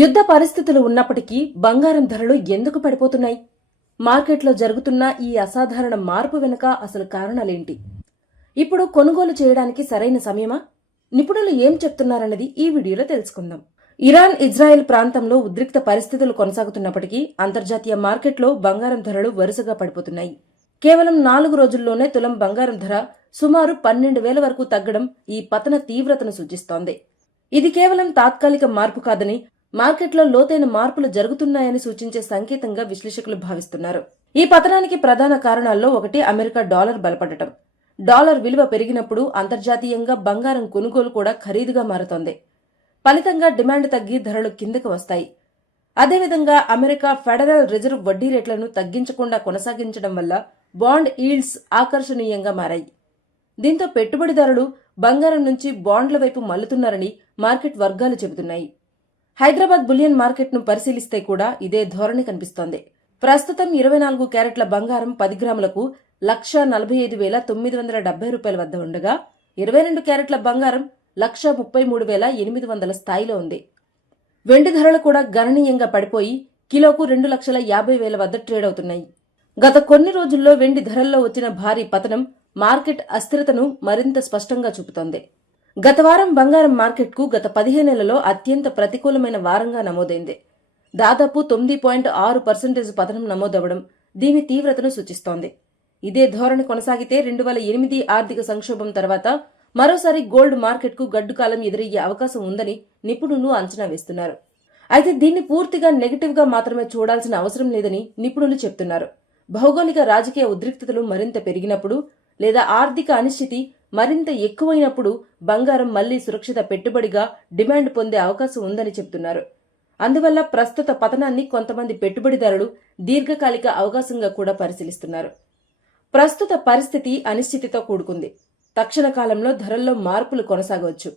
యుద్ధ పరిస్థితులు ఉన్నప్పటికీ బంగారం ధరలు ఎందుకు పడిపోతున్నాయి? మార్కెట్లో జరుగుతున్న ఈ అసాధారణ మార్పు వెనుక అసలు కారణాలేంటి? ఇప్పుడు కొనుగోలు చేయడానికి సరైన సమయమా? నిపుణులు ఏం చెప్తున్నారన్నది ఈ వీడియోలో తెలుసుకుందాం. ఇరాన్ ఇజ్రాయెల్ ప్రాంతంలో ఉద్రిక్త పరిస్థితులు కొనసాగుతున్నప్పటికీ అంతర్జాతీయ మార్కెట్లో బంగారం ధరలు వరుసగా పడిపోతున్నాయి. కేవలం 4 రోజుల్లోనే తులం బంగారం ధర సుమారు 12,000 వరకు తగ్గడం ఈ పతన తీవ్రతను సూచిస్తోంది. ఇది కేవలం తాత్కాలిక మార్పు కాదని, మార్కెట్లో లోతైన మార్పులు జరుగుతున్నాయని సూచించే సంకేతంగా విశ్లేషకులు భావిస్తున్నారు. ఈ పతనానికి ప్రధాన కారణాల్లో ఒకటి అమెరికా డాలర్ బలపడటం. డాలర్ విలువ పెరిగినప్పుడు అంతర్జాతీయంగా బంగారం కొనుగోలు కూడా ఖరీదుగా మారుతోంది. ఫలితంగా డిమాండ్ తగ్గి ధరలు కిందకు వస్తాయి. అదేవిధంగా అమెరికా ఫెడరల్ రిజర్వ్ వడ్డీ రేట్లను తగ్గించకుండా కొనసాగించడం వల్ల బాండ్ ఈల్డ్స్ ఆకర్షణీయంగా మారాయి. దీంతో పెట్టుబడిదారులు బంగారం నుంచి బాండ్ల వైపు మళ్లుతున్నారని మార్కెట్ వర్గాలు చెబుతున్నాయి. హైదరాబాద్ బులియన్ మార్కెట్ను పరిశీలిస్తే కూడా ఇదే ధోరణి కనిపిస్తోంది. ప్రస్తుతం 24 క్యారెట్ల బంగారం 10 గ్రాములకు 1,45,970 రూపాయల వద్ద ఉండగా 22 క్యారెట్ల బంగారం 1,33,800 స్థాయిలో ఉంది. వెండి ధరలు కూడా గణనీయంగా పడిపోయి కిలోకు 2,50,000 వద్ద ట్రేడ్ అవుతున్నాయి. గత కొన్ని రోజుల్లో వెండి ధరల్లో వచ్చిన భారీ పతనం మార్కెట్ అస్థిరతను మరింత స్పష్టంగా చూపుతోంది. గత వారం బంగారం మార్కెట్కు గత 15 నెలల్లో అత్యంత ప్రతికూలమైన వారంగా నమోదైంది. దాదాపు 9.6% పతనం నమోదవడం దీని తీవ్రతను సూచిస్తోంది. ఇదే ధోరణి కొనసాగితే 2008 ఆర్థిక సంక్షోభం తర్వాత మరోసారి గోల్డ్ మార్కెట్కు గడ్డుకాలం ఎదురయ్యే అవకాశం ఉందని నిపుణులు అంచనా వేస్తున్నారు. అయితే దీన్ని పూర్తిగా నెగటివ్గా మాత్రమే చూడాల్సిన అవసరం లేదని నిపుణులు చెప్తున్నారు. భౌగోళిక రాజకీయ ఉద్రిక్తతలు మరింత పెరిగినప్పుడు లేదా ఆర్థిక అనిశ్చితి మరింత ఎక్కువైనప్పుడు బంగారం మళ్లీ సురక్షిత పెట్టుబడిగా డిమాండ్ పొందే అవకాశం ఉందని చెబుతున్నారు. అందువల్ల ప్రస్తుత పతనాన్ని కొంతమంది పెట్టుబడిదారులు దీర్ఘకాలిక అవకాశంగా కూడా పరిశీలిస్తున్నారు. ప్రస్తుత పరిస్థితి అనిశ్చితితో కూడుకుంది. తక్షణ కాలంలో ధరల్లో మార్పులు కొనసాగవచ్చు.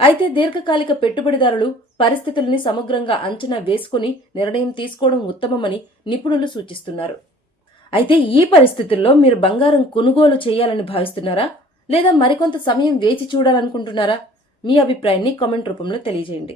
అయితే దీర్ఘకాలిక పెట్టుబడిదారులు పరిస్థితుల్ని సమగ్రంగా అంచనా వేసుకుని నిర్ణయం తీసుకోవడం ఉత్తమమని నిపుణులు సూచిస్తున్నారు. అయితే ఈ పరిస్థితుల్లో మీరు బంగారం కొనుగోలు చేయాలని భావిస్తున్నారా, లేదా మరికొంత సమయం వేచి చూడాలనుకుంటున్నారా? మీ అభిప్రాయాన్ని కామెంట్ రూపంలో తెలియజేయండి.